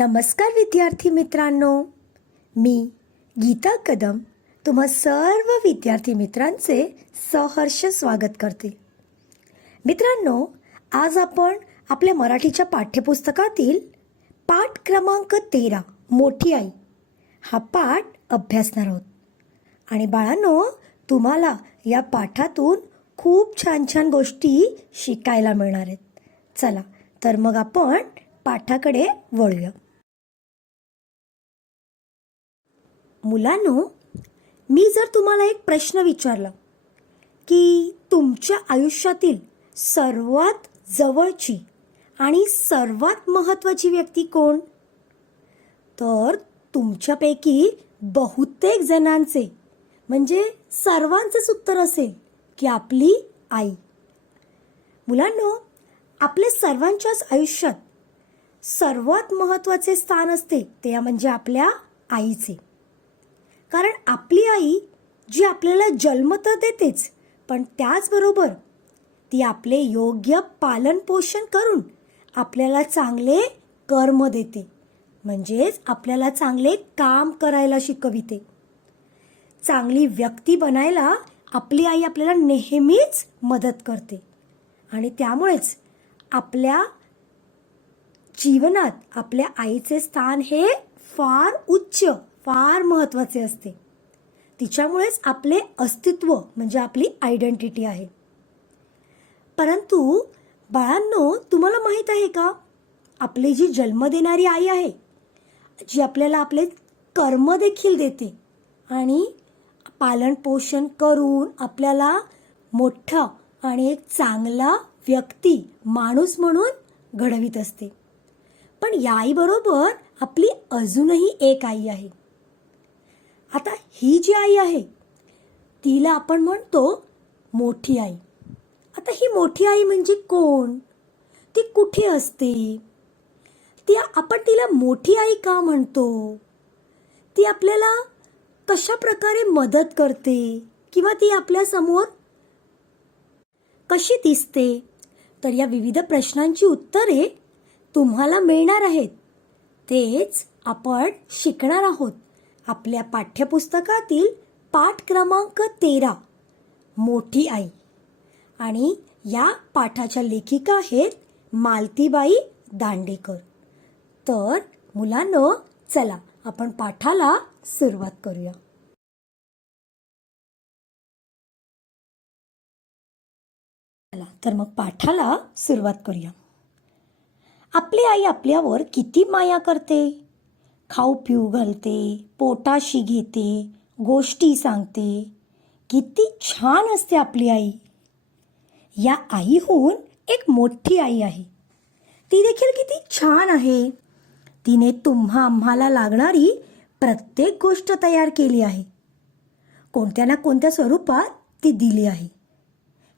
नमस्कार विद्यार्थी मित्रांनो, मी गीता कदम तुम्हा सर्व विद्यार्थी मित्रांचे सहर्ष स्वागत करते. मित्रांनो, आज आपण आपल्या मराठीच्या पाठ्यपुस्तकातील पाठ क्रमांक 13 मोठी आई हा पाठ अभ्यासणार आहोत. आणि बाळांनो, तुम्हाला या पाठातून खूप छान छान गोष्टी शिकायला मिळणार आहेत. चला तर मग आपण पाठाकडे वळूया. मुलांनो, मी जर तुम्हाला एक प्रश्न विचारला की तुमच्या आयुष्यातील सर्वात जवळची आणि सर्वात महत्त्वाची व्यक्ती कोण, तर तुमच्यापैकी बहुतेक जणांचे म्हणजे सर्वांचेच उत्तर असेल की आपली आई. मुलांनो, आपल्या सर्वांच्याच आयुष्यात सर्वात महत्त्वाचे स्थान असते ते म्हणजे आपल्या आईचे. कारण आपली आई जी आपल्याला जन्म तर देतेच, पण त्याचबरोबर ती आपले योग्य पालनपोषण करून आपल्याला चांगले कर्म देते, म्हणजेच आपल्याला चांगले काम करायला शिकविते. चांगली व्यक्ती बनायला आपली आई आपल्याला नेहमीच मदत करते. आणि त्यामुळेच आपल्या जीवनात आपल्या आईचे स्थान हे फार उच्च, फार महत्त्वाचे असते. तिच्यामुळेच आपले अस्तित्व म्हणजे आपली आयडेंटिटी आहे. परंतु बाळांनो, तुम्हाला माहीत आहे का, आपली जी जन्म देणारी आई आहे, जी आपल्याला आपले कर्म देखील देते आणि पालनपोषण करून आपल्याला मोठा आणि एक चांगला व्यक्ती, माणूस म्हणून घडवित असते. पण या आईबरोबर आपली अजूनही एक आई आहे. आता ही जी आई आहे तिला आपण म्हणतो मोठी आई. आता ही मोठी आई म्हणजे कोण, ती कुठे असते, आपण तिला मोठी आई का म्हणतो, ती आपल्याला कशा प्रकारे मदत करते किंवा ती आपल्या समोर कशी दिसते, तर या विविध प्रश्नांची उत्तरे तुम्हाला मिळणार आहेत. तेच आपण शिकणार आहोत आपल्या पाठ्यपुस्तकातील पाठ क्रमांक 13 मोठी आई. आणि या पाठाच्या लेखिका आहेत मालतीबाई दांडेकर. तर मुलांनो, चला आपण पाठाला सुरुवात करूया. चला तर मग पाठाला सुरुवात करूया. आपली आई आपल्यावर किती माया करते, खाऊ पिऊ घालते, पोटाशी घेते, गोष्टी सांगते. किती छान असते आपली आई. या आईहून एक मोठी आई आहे, ती देखील किती छान आहे. तिने आम्हाला लागणारी प्रत्येक गोष्ट तयार केली आहे, कोणत्या ना कोणत्या स्वरूपात ती दिली आहे.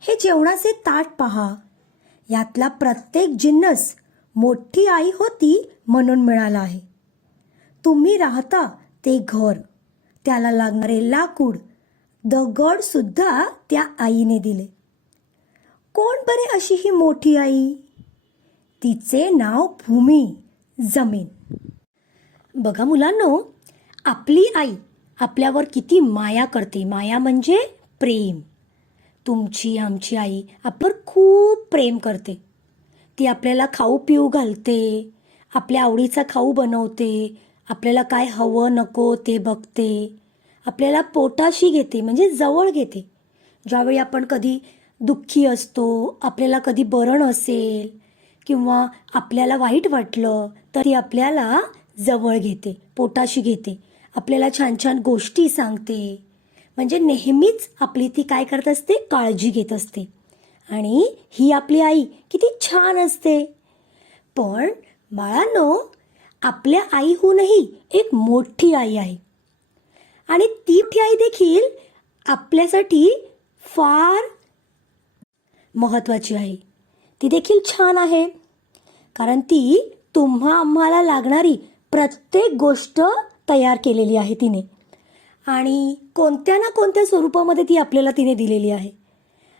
हे जेवणाचे ताट पहा, यातला प्रत्येक जिन्नस मोठी आई होती म्हणून मिळाला आहे. तुम्ही राहता ते घर, त्याला लागणारे लाकूड, दगड सुद्धा त्या आईने दिले. कोण बरे अशी ही मोठी आई? तिचे नाव भूमी, जमीन. बघा मुलांनो, आपली आई आपल्यावर किती माया करते. माया म्हणजे प्रेम. तुमची आमची आई आपल्यावर खूप प्रेम करते. ती आपल्याला खाऊ पिऊ घालते, आपल्या आवडीचा खाऊ बनवते, आपल्याला काय हवं नको ते बघते, आपल्याला पोटाशी घेते म्हणजे जवळ घेते. ज्यावेळी आपण कधी दुःखी असतो, आपल्याला कधी बरं नसेल किंवा आपल्याला वाईट वाटलं तर ती आपल्याला जवळ घेते, पोटाशी घेते, आपल्याला छान छान गोष्टी सांगते. म्हणजे नेहमीच आपली ती काय करत असते, काळजी घेत असते. आणि ही आपली आई किती छान असते. पण बाळांनो, आपल्या आईहूनही एक मोठी आई आहे. आणि ती मोठी आई देखील आपल्यासाठी फार महत्त्वाची आहे. ती देखील छान आहे, कारण ती आम्हाला लागणारी प्रत्येक गोष्ट तयार केलेली आहे तिने. आणि कोणत्या ना कोणत्या स्वरूपामध्ये ती आपल्याला तिने दिलेली आहे.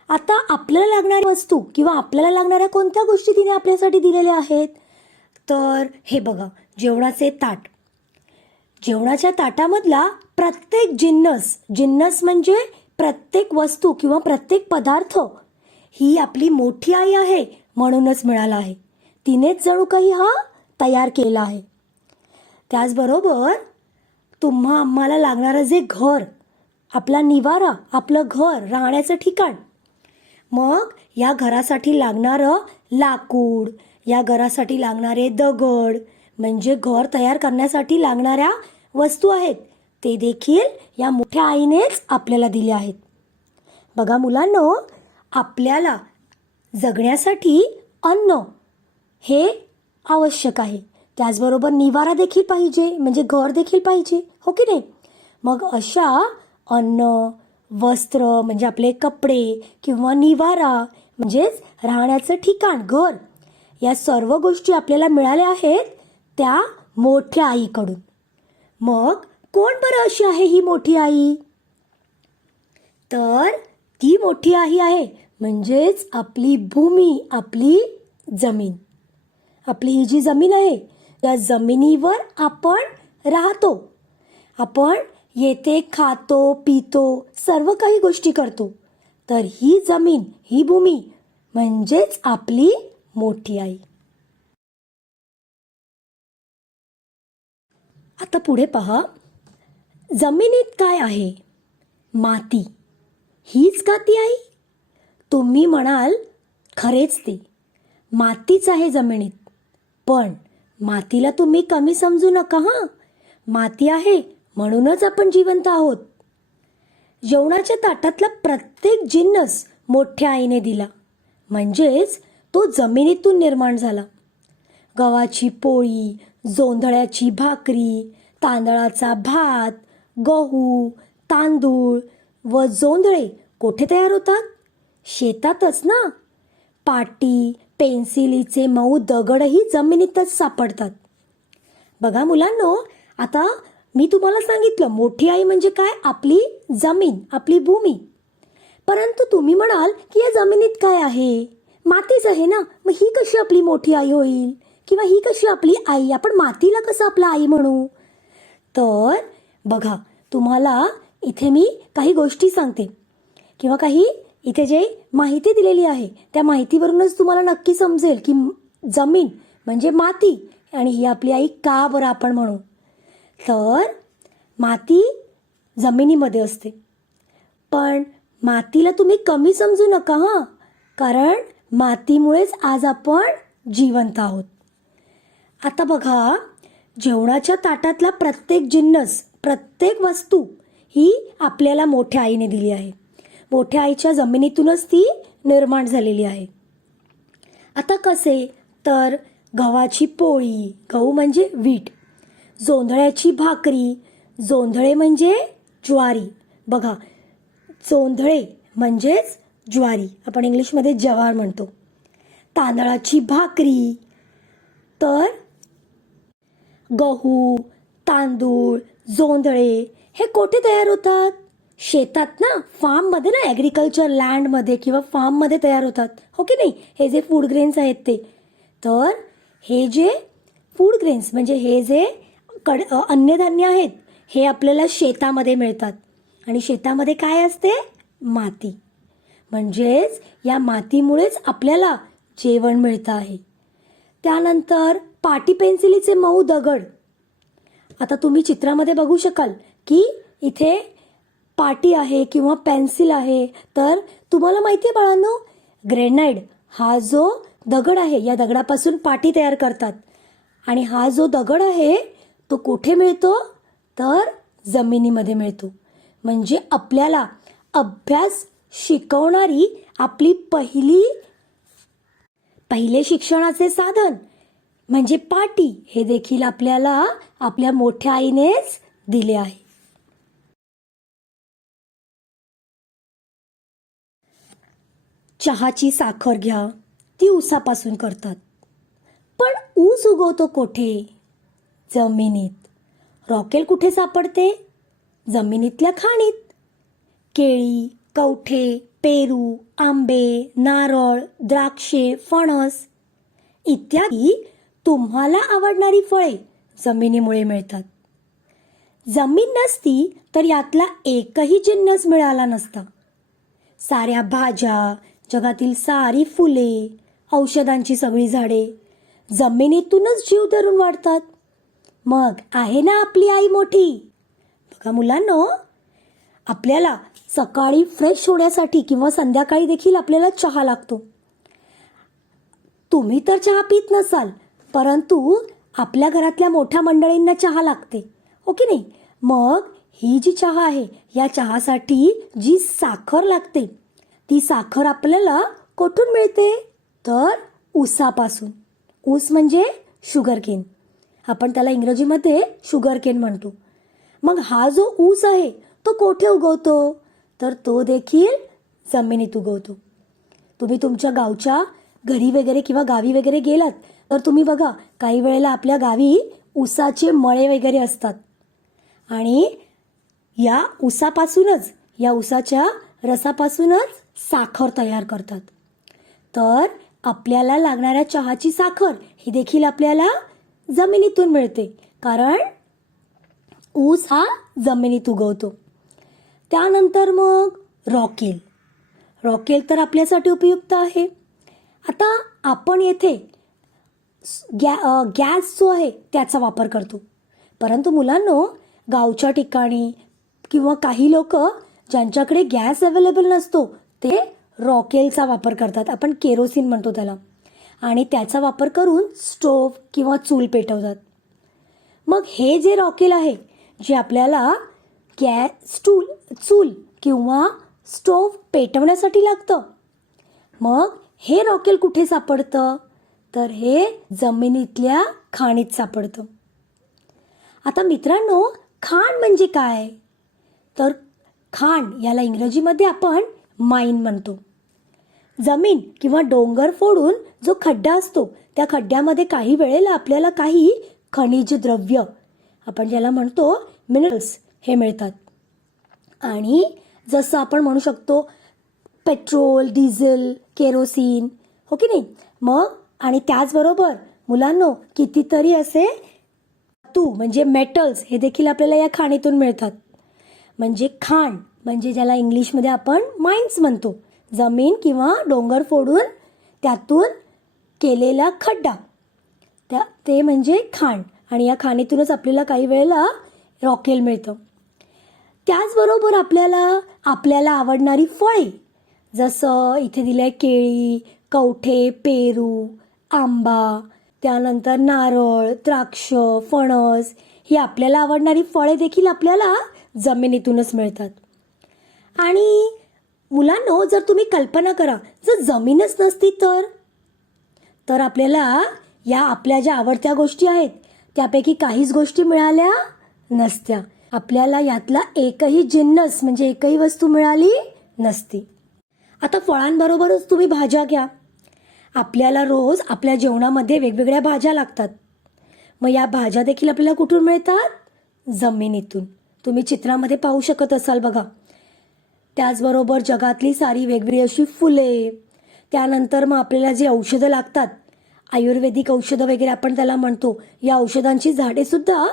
आता आपल्याला लागणारी वस्तू किंवा आपल्याला लागणाऱ्या कोणत्या गोष्टी तिने आपल्यासाठी दिलेल्या आहेत, तर हे बघा, जेवणाचे ताट. जेवणाच्या ताटामधला प्रत्येक जिन्नस म्हणजे प्रत्येक वस्तू किंवा प्रत्येक पदार्थ ही आपली मोठी आई आहे म्हणूनच मिळाला आहे. तिनेच जणू काही हा तयार केला आहे. त्याचबरोबर आम्हाला लागणारं जे घर, आपला निवारा, आपलं घर, राहण्याचं ठिकाण, मग या घरासाठी लागणारं लाकूड, या घरासाठी लागणारे दगड, म्हणजे घर तयार करण्यासाठी लागणाऱ्या वस्तू आहेत, ते देखील या मोठ्या आईनेच आपल्याला दिले आहेत. बघा मुलांनो, आपल्याला जगण्यासाठी अन्न हे आवश्यक आहे. त्याचबरोबर निवारा देखील पाहिजे, म्हणजे घर देखील पाहिजे, हो की नाही? मग अशा अन्न, वस्त्र म्हणजे आपले कपडे किंवा निवारा म्हणजेच राहण्याचं ठिकाण, घर, या सर्व गोष्टी आपल्याला मिळाल्या आहेत त्या मोठ्या आईकडून. मग कोण बरं अशी आहे ही मोठी आई? तर ती मोठी आई आहे म्हणजेच आपली भूमी, आपली जमीन. आपली ही जी जमीन आहे त्या जमिनीवर आपण राहतो. आपण येथे खातो, पितो, सर्व काही गोष्टी करतो. तर ही जमीन, ही भूमी म्हणजेच आपली मोठी आई. आता पुढे पहा, जमिनीत काय आहे? माती. हीच का ती आई? तुम्ही म्हणाल, खरेच ते मातीच आहे जमिनीत. पण मातीला तुम्ही कमी समजू नका हां. माती आहे म्हणूनच आपण जिवंत आहोत. जेवणाच्या ताटातला प्रत्येक जिन्नस मोठ्या आईने दिला, म्हणजेच तो जमिनीतून निर्माण झाला. गव्हाची पोळी, जोंधळ्याची भाकरी, तांदळाचा भात, गहू, तांदूळ व जोंधळे कुठे तयार होतात? शेतातच ना. पाटी, पेन्सिलीचे मऊ दगडही जमिनीतच सापडतात. बघा मुलांनो, आता मी तुम्हाला सांगितलं मोठी आई म्हणजे काय? आपली जमीन, आपली भूमी. परंतु तुम्ही म्हणाल की या जमिनीत काय आहे? मातीच आहे ना. मग ही कशी आपली मोठी आई होईल? किंवा ही कशी आपली आई? आपण मातीला कसं आपला आई म्हणू? तर बघा, तुम्हाला इथे मी काही गोष्टी सांगते किंवा काही इथे जे माहिती दिलेली आहे त्या माहितीवरूनच तुम्हाला नक्की समजेल की जमीन म्हणजे माती आणि ही आपली आई का बरं आपण म्हणू. तर माती जमिनीमध्ये असते, पण मातीला तुम्ही कमी समजू नका हां, कारण मातीमुळेच आज आपण जिवंत आहोत. आता बघा, जेवणाच्या ताटातला प्रत्येक जिन्नस, प्रत्येक वस्तू ही आपल्याला मोठ्या आईने दिली आहे. मोठ्या आईच्या जमिनीतूनच ती निर्माण झालेली आहे. आता कसे? तर गव्हाची पोळी, गहू म्हणजे वीट, जोंधळ्याची भाकरी, जोंधळे म्हणजे ज्वारी. बघा, जोंधळे म्हणजेच ज्वारी, आपण इंग्लिशमध्ये जवार म्हणतो. तांदळाची भाकरी, तर गहू, तांदूळ, जोंधळे हे कोठे तयार होतात? शेतात ना, फार्ममध्ये ना, ॲग्रिकल्चर लँडमध्ये किंवा फार्ममध्ये तयार होतात, हो की नाही? हे जे फूड ग्रेन्स आहेत ते. तर हे जे फूड ग्रेन्स म्हणजे हे जे अन्नधान्य आहेत हे आपल्याला शेतामध्ये मिळतात. आणि शेतामध्ये काय असते? माती. म्हणजेच या मातीमुळेच आपल्याला जेवण मिळतं आहे. त्यानंतर पाटी पेन्सिलीचे मऊ दगड. आता तुम्ही चित्रामध्ये बघू शकाल की इथे पाटी आहे किंवा पेन्सिल आहे. तर तुम्हाला माहिती आहे बाळांनो, ग्रेनाइट हा जो दगड आहे या दगडापासून पाटी तयार करतात. आणि हा जो दगड आहे तो कुठे मिळतो? तर जमिनीमध्ये मिळतो. म्हणजे आपल्याला अभ्यास शिकवणारी आपली पहिले शिक्षणाचे साधन म्हणजे पाटी हे देखील आपल्याला आपल्या मोठ्या आईनेच दिले आहे. चहाची साखर घ्या, ती ऊसापासून करतात. पण ऊस उगवतो कोठे? जमिनीत. रॉकेल कुठे सापडते? जमिनीतल्या खाणीत. केळी, कवठे, पेरू, आंबे, नारळ, द्राक्षे, फणस इत्यादी तुम्हाला आवडणारी फळे जमिनीमुळे मिळतात. जमीन नसती तर यातला एकही जिन्नस मिळाला नसता. साऱ्या भाज्या, जगातील सारी फुले, औषधांची सगळी झाडे जमिनीतूनच जीव धरून वाढतात. मग आहे ना आपली आई मोठी. बघा मुलांनो, आपल्याला सकाळी फ्रेश होण्यासाठी किंवा संध्याकाळी देखील आपल्याला चहा लागतो. तुम्ही तर चहा पित नसाल, परंतु आपल्या घरातल्या मोठ्या मंडळींना चहा लागते, हो की नाही? मग ही जी चहा आहे, या चहासाठी जी साखर लागते, ती साखर आपल्याला कुठून मिळते? तर ऊसापासून. ऊस म्हणजे शुगरकेन. आपण त्याला इंग्रजीमध्ये शुगरकेन म्हणतो. मग हा जो ऊस आहे तो कोठे उगवतो? तर तो देखील जमिनीत उगवतो. तुम्ही तुमच्या गावच्या घरी वगैरे किंवा गावी वगैरे गेलात तर तुम्ही बघा, काही वेळेला आपल्या गावी ऊसाचे मळे वगैरे असतात आणि या ऊसापासूनच, या ऊसाच्या रसापासूनच साखर तयार करतात. तर आपल्याला लागणाऱ्या चहाची साखर ही देखील आपल्याला जमिनीतून मिळते, कारण ऊस हा जमिनीत उगवतो. त्यानंतर मग रॉकेल. रॉकेल तर आपल्यासाठी उपयुक्त आहे. आता आपण येथे गॅस जो आहे त्याचा वापर करतो, परंतु मुलांनो, गावच्या ठिकाणी किंवा काही लोक ज्यांच्याकडे गॅस अवेलेबल नसतो ते रॉकेलचा वापर करतात. आपण केरोसिन म्हणतो त्याला, आणि त्याचा वापर करून स्टोव्ह किंवा चूल पेटवतात. मग हे जे रॉकेल आहे, जे आपल्याला चूल किंवा स्टोव्ह पेटवण्यासाठी लागतं, मग हे रॉकेल कुठे सापडतं? तर हे जमिनीतल्या खाणीत सापडतं. आता मित्रांनो, खाण म्हणजे काय? तर खाण याला इंग्रजीमध्ये आपण माईन म्हणतो. जमीन किंवा डोंगर फोडून जो खड्डा असतो, त्या खड्ड्यामध्ये काही वेळेला आपल्याला काही खनिज द्रव्य, आपण ज्याला म्हणतो मिनरल्स, हे मिळतात. आणि जसं आपण म्हणू शकतो पेट्रोल, डिझेल, केरोसिन, हो की नाही? मग आणि त्याचबरोबर मुलांनो, कितीतरी असे धातू म्हणजे मेटल्स हे देखील आपल्याला या खाणीतून मिळतात. म्हणजे खाण म्हणजे ज्याला इंग्लिशमध्ये आपण माइन्स म्हणतो, जमीन किंवा डोंगर फोडून त्यातून केलेला खड्डा, ते म्हणजे खाण. आणि या खाणीतूनच आपल्याला काही वेळेला रॉकेल मिळतं. त्याचबरोबर आपल्याला आवडणारी फळे, जसं इथे दिलं आहे केळी, कवठे, पेरू, आंबा, त्यानंतर नारळ, द्राक्ष, फणस, ही आपल्याला आवडणारी फळे देखील आपल्याला जमिनीतूनच मिळतात. आणि मुलांनो, जर तुम्ही कल्पना करा, जर जमीनच नसती तर आपल्याला या आपल्या ज्या आवडत्या गोष्टी आहेत त्यापैकी काहीच गोष्टी मिळाल्या नसत्या. आपल्याला यातला एकही जिन्नस म्हणजे एकही वस्तू मिळाली नसती. आता फळांबरोबरच तुम्ही भाज्या घ्या. आपल्याला रोज आपल्या जेवणामध्ये वेगवेगळ्या भाज्या लागतात. मग या भाज्या देखील आपल्याला कुठून मिळतात? जमिनीतून. तुम्ही चित्रामध्ये पाहू शकत असाल बघा. त्याचबरोबर जगातली सारी वेगवेगळी अशी फुले, त्यानंतर मग आपल्याला जी औषधं लागतात, आयुर्वेदिक औषधं वगैरे आपण त्याला म्हणतो, या औषधांची झाडे सुद्धा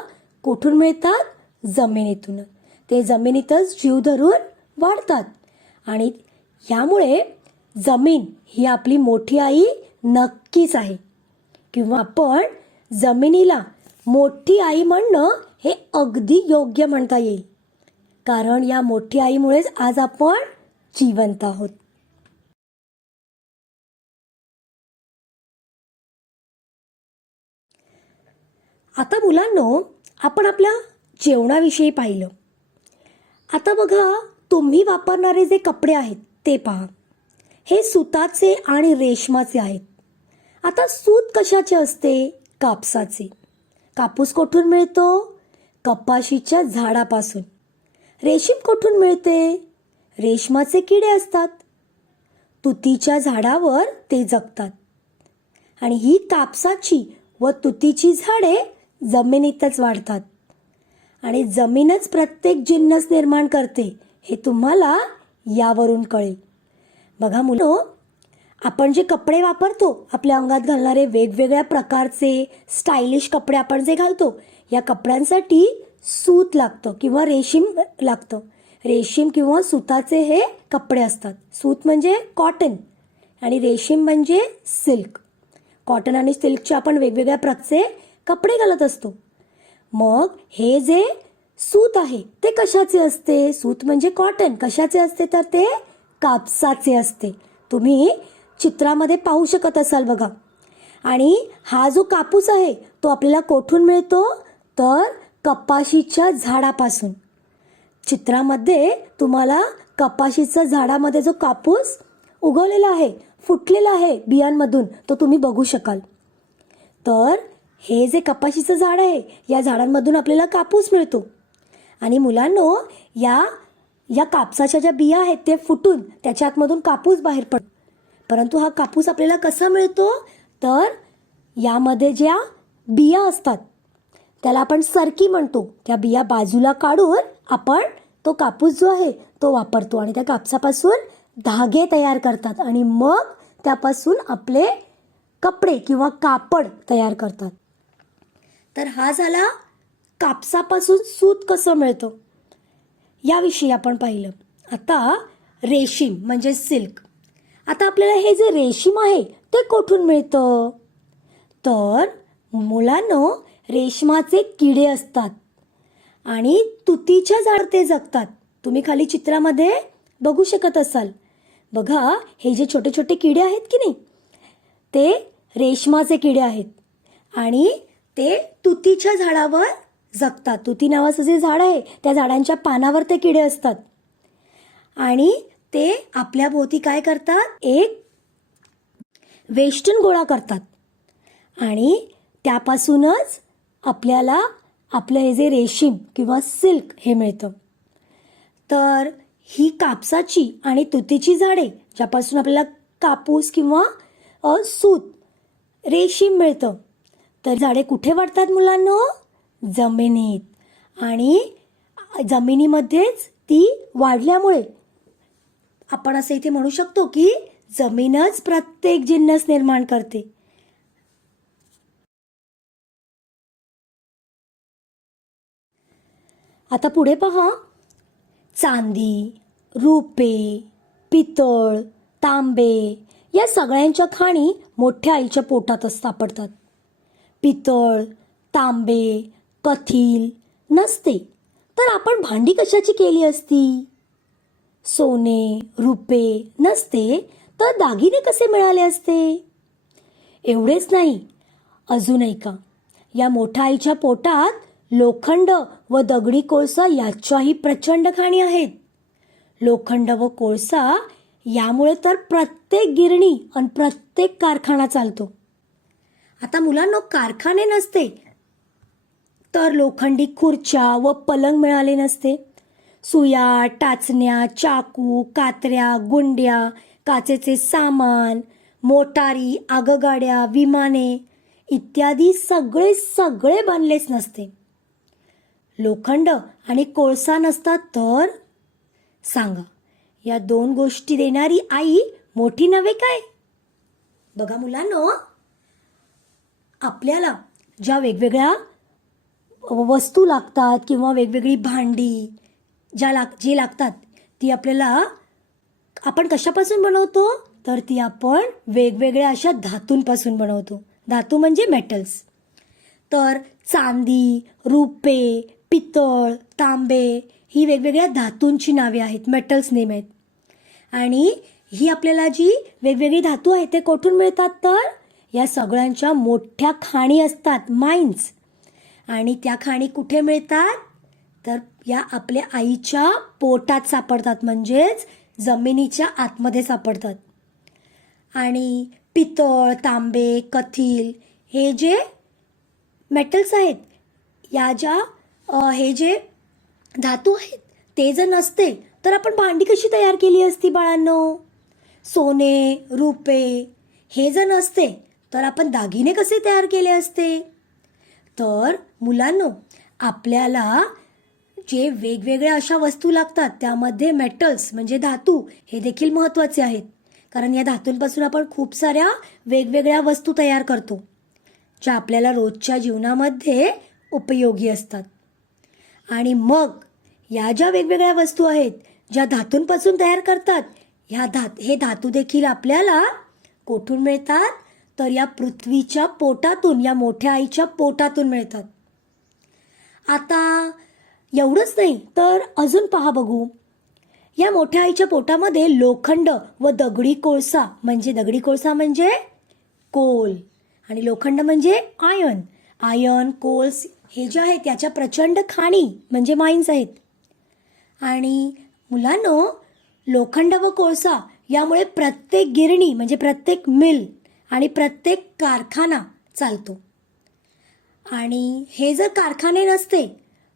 कुठून मिळतात? जमिनीतून. ते जमिनीतच जीव धरून वाढतात. आणि यामुळे जमीन ही आपली मोठी आई नक्कीच आहे, किंवा आपण जमिनीला मोठी आई म्हणणं हे अगदी योग्य म्हणता येईल, कारण या मोठी आईमुळेच आज आपण जिवंत आहोत. आता मुलांनो, आपण आपल्या जेवणाविषयी पाहिलं. आता बघा, तुम्ही वापरणारे जे कपडे आहेत ते पहा. हे सुताचे आणि रेशमाचे आहेत. आता सूत कशाचे असते? कापसाचे. कापूस कुठून मिळतो? कपाशीच्या झाडापासून. रेशीम कुठून मिळते? रेशमाचे किडे असतात. तुतीच्या झाडावर ते जगतात. आणि ही कापसाची व तुतीची झाडे जमिनीतच वाढतात. आणि जमीनच प्रत्येक जिन्नस निर्माण करते, हे तुम्हाला यावरून कळेल. बघा मुलं, आपण जे कपडे वापरतो, आपल्या अंगात घालणारे वेगवेगळ्या प्रकारचे स्टायलिश कपडे आपण जे घालतो, या कपड्यांसाठी सूत लागतं किंवा रेशीम लागतं. रेशीम किंवा सुताचे हे कपडे असतात. सूत म्हणजे कॉटन आणि रेशीम म्हणजे सिल्क. कॉटन आणि सिल्कचे आपण वेगवेगळ्या प्रकारचे कपडे घालत असतो. मग हे जे सूत आहे ते कशाचे असते? सूत म्हणजे कॉटन. कशाचे असते? तर ते कापसाचे असते. तुम्ही चित्रामध्ये पाहू शकत असाल बघा. आणि हा जो कापूस आहे तो आपल्याला कोठून मिळतो? तर कपाशीच्या झाडापासून. चित्रामध्ये तुम्हाला कपाशीच्या झाडामध्ये जो कापूस उगवलेला आहे, फुटलेला आहे बियांमधून, तो तुम्ही बघू शकाल. तर हे जे कपाशीचं झाड आहे, या झाडांमधून आपल्याला कापूस मिळतो. आणि मुलांनो, या कापसाच्या ज्या बिया आहेत ते फुटून त्याच्या आतमधून कापूस बाहेर पडतो. परंतु हा कापूस आपल्याला कसा मिळतो? तर यामध्ये ज्या बिया असतात त्याला आपण सरकी म्हणतो. त्या बिया बाजूला काढून आपण तो कापूस जो आहे तो वापरतो आणि त्या कापसापासून धागे तयार करतात आणि मग त्यापासून आपले कपडे किंवा कापड तयार करतात. तर हा झाला कापसापासून सूत कसं मिळतं याविषयी आपण पाहिलं. आता रेशीम म्हणजे सिल्क. आता आपल्याला हे जे रेशीम आहे ते कोठून मिळतं? तर मुलांनो, रेशमाचे किडे असतात आणि तुतीच्या झाड ते जगतात. तुम्ही खाली चित्रामध्ये बघू शकत असाल. बघा, हे जे छोटे छोटे किडे आहेत की नाही, ते रेशमाचे किडे आहेत आणि ते तुतीच्या झाडावर जगतात. तुती नावाचं जे झाड आहे त्या झाडांच्या पानावर ते किडे असतात आणि ते आपल्या भोवती काय करतात? एक वेष्टन गोळा करतात आणि त्यापासूनच आपल्याला आपलं हे जे रेशीम किंवा सिल्क हे मिळतं. तर ही कापसाची आणि तुतीची झाडे ज्यापासून आपल्याला कापूस किंवा सूत रेशीम मिळतं. तर झाडे कुठे वाढतात मुलांनो? जमिनीत. आणि जमिनीमध्येच ती वाढल्यामुळे आपण असं इथे म्हणू शकतो की जमीनच प्रत्येक जिन्नस निर्माण करते. आता पुढे पहा. चांदी, रुपे, पितळ, तांबे या सगळ्यांच्या खाणी मोठ्या आईच्या पोटात सापडतात. पितळ, तांबे, कथील नसते तर आपण भांडी कशाची केली असती? सोने, रुपे नसते तर दागिने कसे मिळाले असते? एवढेच नाही, अजून ऐका. या मोठ्या आईच्या पोटात लोखंड व दगडी कोळसा याच्याही प्रचंड खाणी आहेत. लोखंड व कोळसा यामुळे तर प्रत्येक गिरणी आणि प्रत्येक कारखाना चालतो. आता मुलांनो, कारखाने नसते तर लोखंडी खुर्च्या व पलंग मिळाले नसते. सुया, टाचण्या, चाकू, कात्र्या, गुंड्या, काचेचे सामान, मोटारी, आगगाड्या, विमाने इत्यादी सगळे बनलेच नसते. लोखंड आणि कोळसा नसता तर सांगा, या दोन गोष्टी देणारी आई मोठी नव्हे काय? बघा मुलांनो, आपल्याला ज्या वेगवेगळ्या वस्तू लागतात किंवा वेगवेगळी भांडी जी लागतात ती आपल्याला आपण कशापासून बनवतो? तर ती आपण वेगवेगळ्या अशा धातूंपासून बनवतो. धातू म्हणजे मेटल्स. तर चांदी, रुपे, पितळ, तांबे ही वेगवेगळ्या धातूंची नावे आहेत, मेटल्स नेम आहेत. आणि ही आपल्याला जी वेगवेगळी धातू आहेत ते कोठून मिळतात? तर या सगळ्यांच्या मोठ्या खाणी असतात, माइन्स. आणि त्या खाणी कुठे मिळतात? तर या आपल्या आईच्या पोटात सापडतात, म्हणजेच जमिनीच्या आतमध्ये सापडतात. आणि पितळ, तांबे, कथील हे जे मेटल्स आहेत, हे जे धातू आहेत ते जर नसते तर आपण भांडी कशी तयार केली असती बाळांनो? सोने, रुपे हे जर नसते तर आपण दागिने कसे तयार केले असते? तर मुलांनो, आपल्याला जे वेगवेगळ्या अशा वस्तू लागतात त्यामध्ये मेटल्स म्हणजे धातू हे देखील महत्त्वाचे आहेत. कारण या धातूंपासून आपण खूप साऱ्या वेगवेगळ्या वस्तू तयार करतो ज्या आपल्याला रोजच्या जीवनामध्ये उपयोगी असतात. आणि मग या ज्या वेगवेगळ्या वस्तू आहेत ज्या धातूंपासून तयार करतात, हे धातू देखील आपल्याला कुठून मिळतात? तर या पृथ्वीच्या पोटातून, या मोठ्या आईच्या पोटातून मिळतात. आता एवढंच नाही तर अजून पहा बघू, या मोठ्या आईच्या पोटामध्ये लोखंड व दगडी कोळसा म्हणजे कोल, आणि लोखंड म्हणजे आयर्न, कोल्स हे जे आहेत त्याच्या प्रचंड खाणी म्हणजे माइन्स आहेत. आणि मुलांनो, लोखंड व कोळसा यामुळे प्रत्येक गिरणी म्हणजे प्रत्येक मिल आणि प्रत्येक कारखाना चालतो. आणि हे जर कारखाने नसते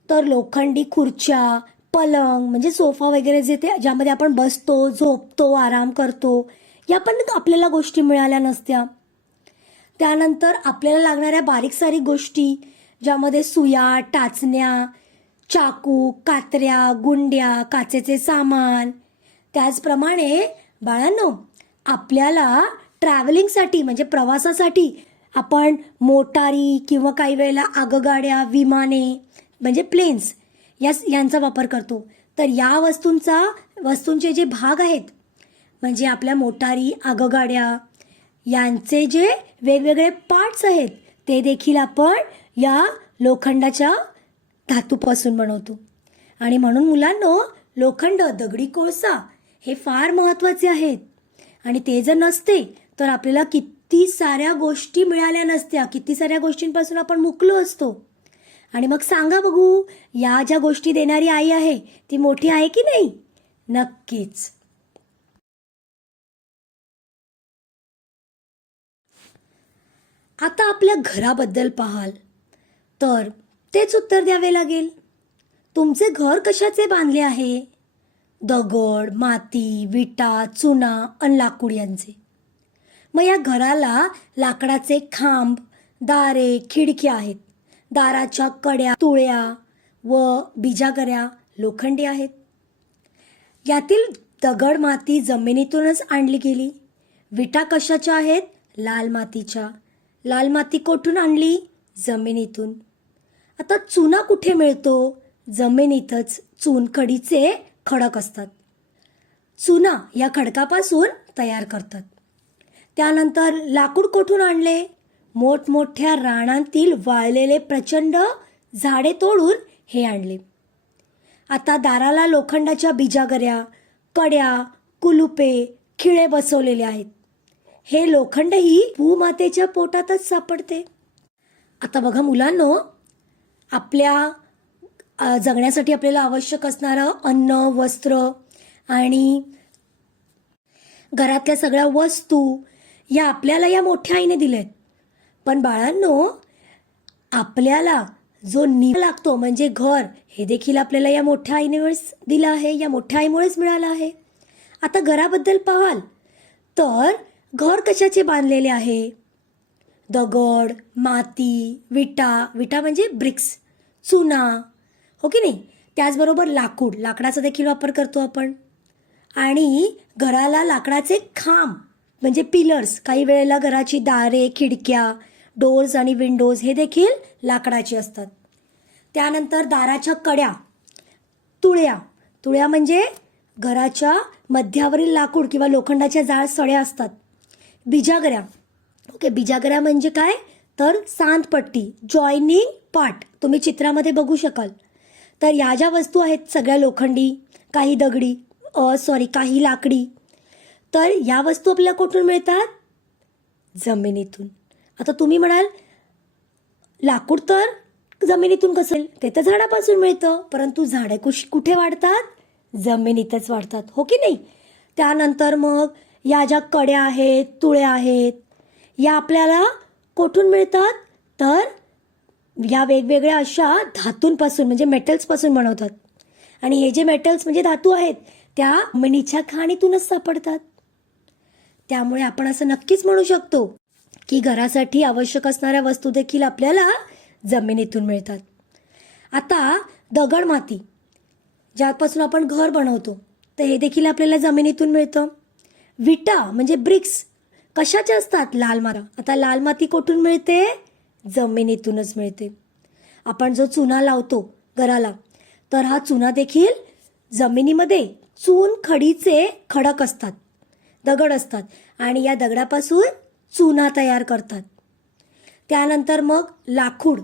तर लोखंडी खुर्च्या, पलंग म्हणजे सोफा वगैरे जे ते ज्यामध्ये आपण बसतो, झोपतो, आराम करतो, या पण आपल्याला गोष्टी मिळाल्या नसत्या. त्यानंतर आपल्याला लागणाऱ्या बारीक सारीक गोष्टी ज्यामध्ये सुया, टाचण्या, चाकू, कात्र्या, गुंड्या, काचेचे सामान, त्याचप्रमाणे बाळांनो, आपल्याला ट्रॅव्हलिंगसाठी म्हणजे प्रवासासाठी आपण मोटारी किंवा काही वेळेला आगगाड्या, विमाने म्हणजे प्लेन्स यांचा वापर करतो. तर या वस्तूंचे जे भाग आहेत म्हणजे आपल्या मोटारी, आगगाड्या यांचे जे वेगवेगळे पार्ट्स आहेत ते देखील आपण या लोखंडाच्या धातूपासून बनवतो. आणि म्हणून मुलांनो, लोखंड, दगडी कोळसा हे फार महत्त्वाचे आहेत. आणि ते जर नसते तर आपल्याला किती साऱ्या गोष्टी मिळाल्या नसत्या, किती साऱ्या गोष्टींपासून आपण मुकलो असतो. आणि मग सांगा बघू, या ज्या गोष्टी देणारी आई आहे ती मोठी आहे की नाही? नक्कीच. आता आपल्या घराबद्दल पाहाल तर तेच उत्तर द्यावे लागेल. तुमचे घर कशाचे बांधले आहे? दगड, माती, विटा, चुना आणि लाकूड यांचे. मग या घराला लाकडाचे खांब, दारे, खिडक्या आहेत. दाराच्या कड्या, तुळया व बिजागऱ्या लोखंडी आहेत. यातील दगड, माती जमिनीतूनच आणली गेली. विटा कशाच्या आहेत? लाल मातीच्या. लाल माती कुठून आणली? जमिनीतून. आता चुना कुठे मिळतो? जमिनीतच. चुनखडीचे खडक असतात. चुना या खडकापासून तयार करतात. त्यानंतर लाकूड कुठून आणले? मोठमोठ्या रानांतील वाळलेले प्रचंड झाडे तोडून हे आणले. आता दाराला लोखंडाच्या बिजागऱ्या, कड्या, कुलुपे, खिळे बसवलेले आहेत. हे लोखंडही भूमातेच्या पोटातच सापडते. आता बघा मुलांनो, आपल्या जगण्यासाठी आपल्याला आवश्यक असणारं अन्न, वस्त्र आणि घरातल्या सगळ्या वस्तू या आपल्याला या मोठ्या आईने दिल्यात. पण बाळांनो, आपल्याला जो लागतो म्हणजे घर, हे देखील आपल्याला या मोठ्या आईनेच दिलं आहे, या मोठ्या आईमुळेच मिळालं आहे. आता घराबद्दल पाहाल तर घर कशाचे बांधलेले आहे? दगड, माती, विटा म्हणजे ब्रिक्स, चुना, हो की नाही? त्याचबरोबर लाकूड, लाकडाचा देखील वापर करतो आपण. आणि घराला लाकडाचे खांब म्हणजे पिलर्स, काही वेळेला घराची दारे, खिडक्या, डोर्स आणि विंडोज हे देखील लाकडाची असतात. त्यानंतर दाराच्या कड्या, तुळया म्हणजे घराच्या मध्यावरील लाकूड किंवा लोखंडाच्या जाड सळ्या असतात. बिजागऱ्या म्हणजे काय? तर सांधपट्टी, जॉईनिंग पार्ट, तुम्ही चित्रामध्ये बघू शकाल. तर या ज्या वस्तू आहेत सगळ्या लोखंडी, काही दगडी, काही लाकडी. तर या वस्तू आपल्याला कुठून मिळतात? जमिनीतून. आता तुम्ही म्हणाल लाकूड तर जमिनीतून कसं? ते तर झाडापासून मिळतं, परंतु झाडे कुठे वाढतात? जमिनीतच वाढतात, हो की नाही? त्यानंतर मग या ज्या कड्या आहेत, तुळ्या आहेत, या आपल्याला कुठून मिळतात? तर या वेगवेगळ्या अशा धातूंपासून म्हणजे मेटल्सपासून बनवतात. आणि हे जे मेटल्स म्हणजे धातू आहेत त्या जमिनीच्या खाणीतूनच सापडतात. त्यामुळे आपण असं नक्कीच म्हणू शकतो की घरासाठी आवश्यक असणाऱ्या वस्तू देखील आपल्याला जमिनीतून मिळतात. आता दगड, माती ज्यापासून आपण घर बनवतो तर हे देखील आपल्याला जमिनीतून मिळतं. विटा म्हणजे ब्रिक्स कशाच्या असतात? लाल माती. आता लाल माती कुठून मिळते? जमिनीतूनच मिळते. आपण जो चुना लावतो घराला, तर हा चुना देखील जमिनीमध्ये चून खडीचे खडक असतात, दगड असतात आणि या दगडापासून चुना तयार करतात. त्यानंतर मग लाकूड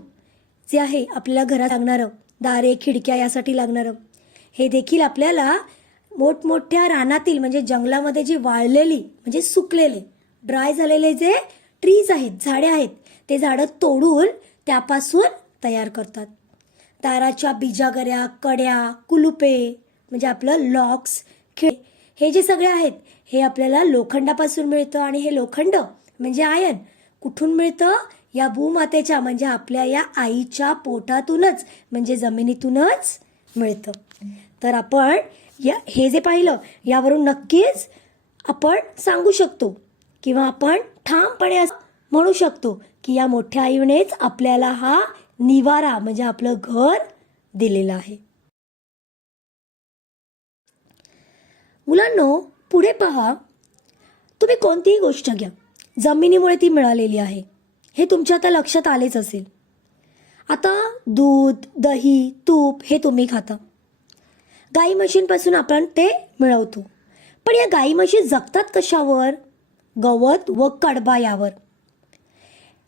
जे आहे आपल्याला घरात लागणारं, दारे खिडक्या यासाठी लागणारं, हे देखील आपल्याला मोठमोठ्या रानातील म्हणजे जंगलामध्ये जे वाळलेली म्हणजे सुकलेले ड्राय झालेले जे ट्रीज आहेत, झाडे आहेत, ते झाडं तोडून त्यापासून तयार करतात. दाराच्या बिजागऱ्या, कड्या, कुलुपे म्हणजे आपलं लॉक्स, हे जे सगळे आहेत हे आपल्याला लोखंडापासून मिळतं. आणि हे लोखंड म्हणजे आयन कुठून मिळतं? या भूमातेच्या म्हणजे आपल्या या आईच्या पोटातूनच म्हणजे जमिनीतूनच मिळतं. तर आपण हे जे पाहिलं यावरून नक्कीच आपण सांगू शकतो किंवा आपण ठामपणे असं म्हणू शकतो की या मोठ्या आईनेच आपल्याला हा निवारा म्हणजे आपलं घर दिलेलं आहे. मुलांनो, पुढे पहा. तुम्ही कोणतीही गोष्ट घ्या, जमिनीमुळे ती मिळालेली आहे हे तुमच्या आता लक्षात आलेच असेल. आता दूध, दही, तूप हे तुम्ही खाता. गाई म्हशींपासून आपण ते मिळवतो. पण या गाई म्हशी जगतात कशावर? गवत व कडबा यावर.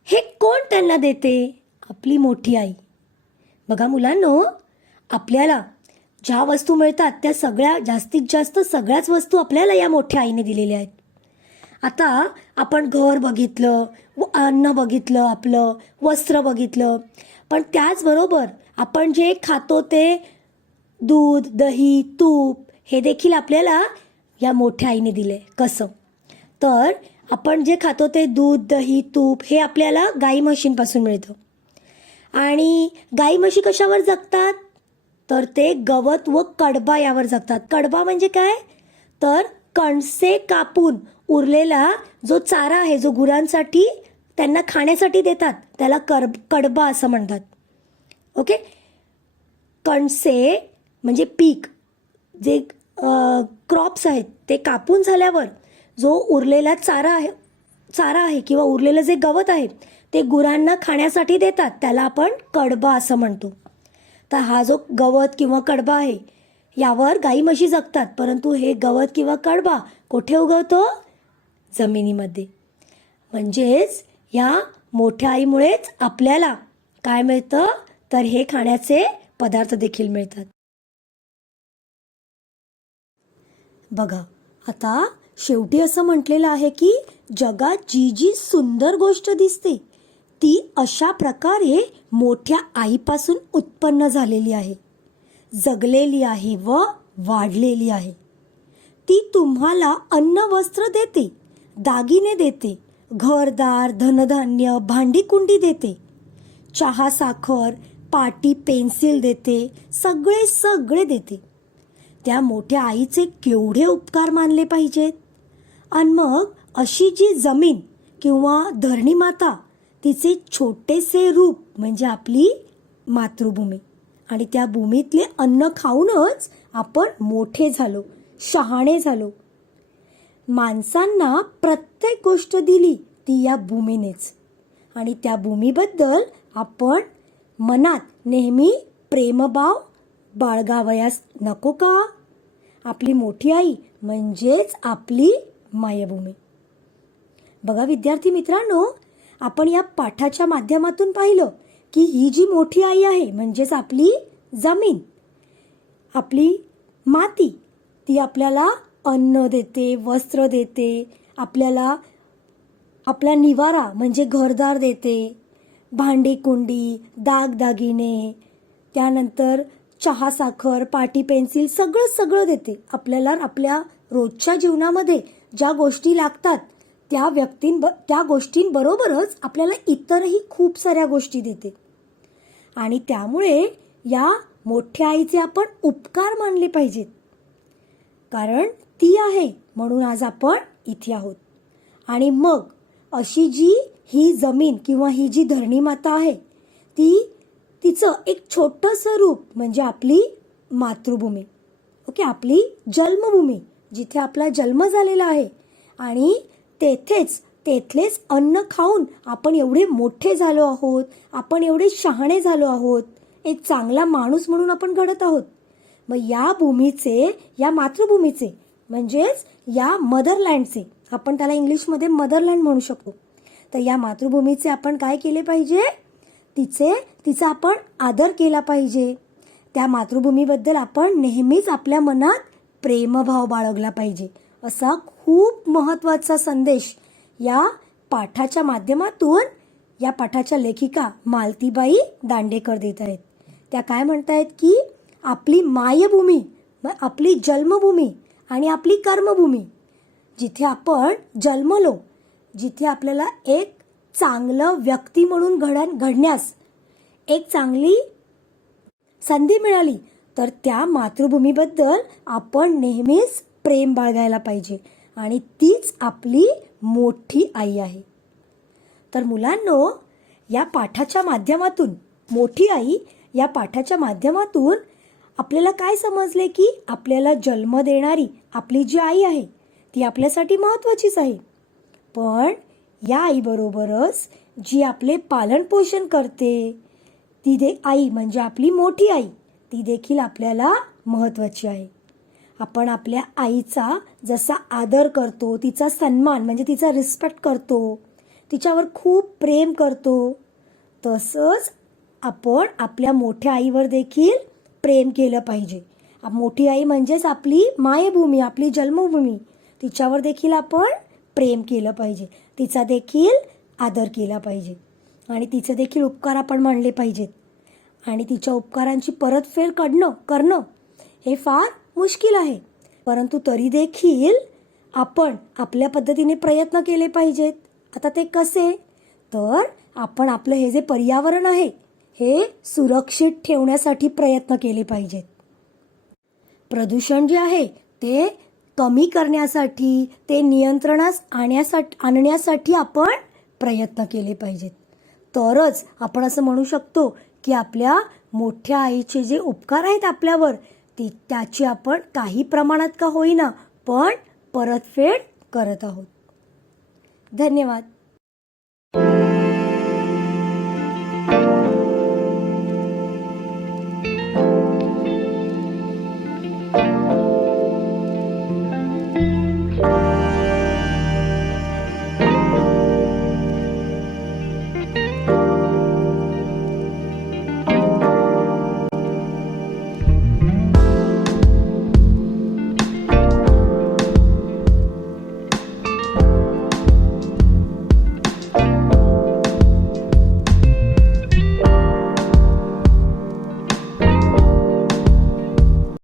हे कोण त्यांना देते? आपली मोठी आई. बघा मुलांनो, आपल्याला ज्या वस्तू मिळतात त्या सगळ्या जास्तीत जास्त सगळ्याच वस्तू आपल्याला या मोठ्या आईने दिलेल्या आहेत. आता आपण घर बघितलं, अन्न बघितलं, आपलं वस्त्र बघितलं, पण त्याचबरोबर आपण जे खातो ते दूध, दही, तूप हे देखील आपल्याला या मोठ्या आईने दिले. कसं? तर आपण जे खातो ते दूध, दही, तूप हे आपल्याला गाई म्हशींपासून मिळतं. आणि गाई म्हशी कशावर जगतात? तर ते गवत व कडबा यावर जगतात. कडबा म्हणजे काय? तर कणसे कापून उरलेला जो चारा आहे, जो गुरांसाठी त्यांना खाण्यासाठी देतात, त्याला कडबा असं म्हणतात. ओके. कणसे म्हणजे पीक, जे क्रॉप्स आहेत ते कापून झाल्यावर जो उरलेला चारा आहे किंवा उरलेलं जे गवत आहे ते गुरांना खाण्यासाठी देतात, त्याला आपण कडबा असं म्हणतो. तर हा जो गवत किंवा कडबा आहे यावर गाई म्हशी जगतात, परंतु हे गवत किंवा कडबा कुठे उगवतो? जमिनीमध्ये. म्हणजेच या मोठ्या आईमुळेच आपल्याला काय मिळतं? तर हे खाण्याचे पदार्थ देखील मिळतात. बघा, आता शेवटी असं म्हटलेलं आहे की जगात जी जी सुंदर गोष्ट दिसते ती अशा प्रकारे मोठ्या आईपासून उत्पन्न झालेली आहे, जगलेली आहे व वाढलेली आहे. ती तुम्हाला अन्न वस्त्र देते, दागिने देते, घरदार, धनधान्य, भांडी कुंडी देते, चहा साखर, पाटी पेन्सिल देते, सगळे देते. त्या मोठ्या आईचे केवढे उपकार मानले पाहिजेत. आणि मग अशी जी जमीन किंवा धरणी माता, तिचे छोटेसे रूप म्हणजे आपली मातृभूमी. आणि त्या भूमीतले अन्न खाऊनच आपण मोठे झालो, शहाणे झालो. माणसांना प्रत्येक गोष्ट दिली ती या भूमीनेच. आणि त्या भूमीबद्दल आपण मनात नेहमी प्रेमभाव बाळगावयास नको का? आपली मोठी आई म्हणजेच आपली मायभूमी. बघा विद्यार्थी मित्रांनो, आपण या पाठाच्या माध्यमातून पाहिलं की ही जी मोठी आई आहे म्हणजेच आपली जमीन, आपली माती, ती आपल्याला अन्न देते, वस्त्र देते, आपल्याला आपला निवारा म्हणजे घरदार देते, भांडी कुंडी, दागदागिने, त्यानंतर चहा साखर, पाटी पेन्सिल सगळं देते. आपल्याला आपल्या रोजच्या जीवनामध्ये ज्या गोष्टी लागतात त्या गोष्टींबरोबरच आपल्याला इतरही खूप साऱ्या गोष्टी देते. आणि त्यामुळे या मोठ्या आईचे आपण उपकार मानले पाहिजेत, कारण ती आहे म्हणून आज आपण इथे आहोत. आणि मग अशी जी ही जमीन किंवा ही जी धरणी माता आहे तिचं एक छोटंसं रूप म्हणजे आपली मातृभूमी. ओके, आपली जन्मभूमी, जिथे आपला जन्म झालेला आहे आणि तेथलेच अन्न खाऊन आपण एवढे मोठे झालो आहोत, आपण एवढे शहाणे झालो आहोत, एक चांगला माणूस म्हणून आपण घडत आहोत. मग या भूमीचे, या मातृभूमीचे म्हणजेच या मदरलँडचे, आपण त्याला इंग्लिशमध्ये मदरलँड म्हणू शकतो. तर या मातृभूमीचे आपण काय केले पाहिजे? तिचा आपण आदर केला पाहिजे. त्या मातृभूमीबद्दल आपण नेहमीच आपल्या मनात प्रेमभाव बाळगला पाहिजे. असा खूप महत्त्वाचा संदेश या पाठाच्या माध्यमातून या पाठाच्या लेखिका मालतीबाई दांडेकर देत आहेत. त्या काय म्हणतायत की आपली मायभूमी, आपली जन्मभूमी आणि आपली कर्मभूमी, जिथे आपण जन्मलो, जिथे आपल्याला एक चांगलं व्यक्ती म्हणून घडण्यास एक चांगली संधी मिळाली, तर त्या मातृभूमीबद्दल आपण नेहमीच प्रेम बाळगायला पाहिजे आणि तीच आपली मोठी आई आहे. तर मुलांनो, या पाठाच्या माध्यमातून मोठी आई या पाठाच्या माध्यमातून आपल्याला काय समजले की आपल्याला जन्म देणारी आपली जी आई आहे ती आपल्यासाठी महत्त्वाचीच आहे, पण या आईबरोबरच जी आपले पालनपोषण करते ती आई म्हणजे आपली मोठी आई, ती देखील आपल्याला महत्त्वाची आहे. आपण आपल्या आईचा जसा आदर करतो, तिचा सन्मान म्हणजे तिचा रिस्पेक्ट करतो, तिच्यावर खूप प्रेम करतो, तसंच आपण आपल्या मोठ्या आईवर देखील प्रेम केलं पाहिजे. मोठी आई म्हणजेच आपली मायभूमी, आपली जन्मभूमी, तिच्यावर देखील आपण प्रेम केलं पाहिजे, तिचा देखील आदर केला पाहिजे आणि तिचे देखील उपकार आपण मानले पाहिजेत. आणि तिच्या उपकारांची परतफेड करणं हे फार मुश्किल आहे, परंतु तरी देखील आपण आपल्या पद्धतीने प्रयत्न केले पाहिजेत. आता ते कसे? तर आपण आपलं हे जे पर्यावरण आहे हे सुरक्षित ठेवण्यासाठी प्रयत्न केले पाहिजेत. प्रदूषण जे आहे ते कमी करण्यासाठी, ते नियंत्रणास आणण्यासाठी आपण प्रयत्न केले पाहिजेत. तरच आपण असं म्हणू शकतो की आपल्या मोठ्या आईचे जे उपकार आहेत आपल्यावर त्याची आपण काही प्रमाणात का होईना पण परतफेड करत आहोत. धन्यवाद.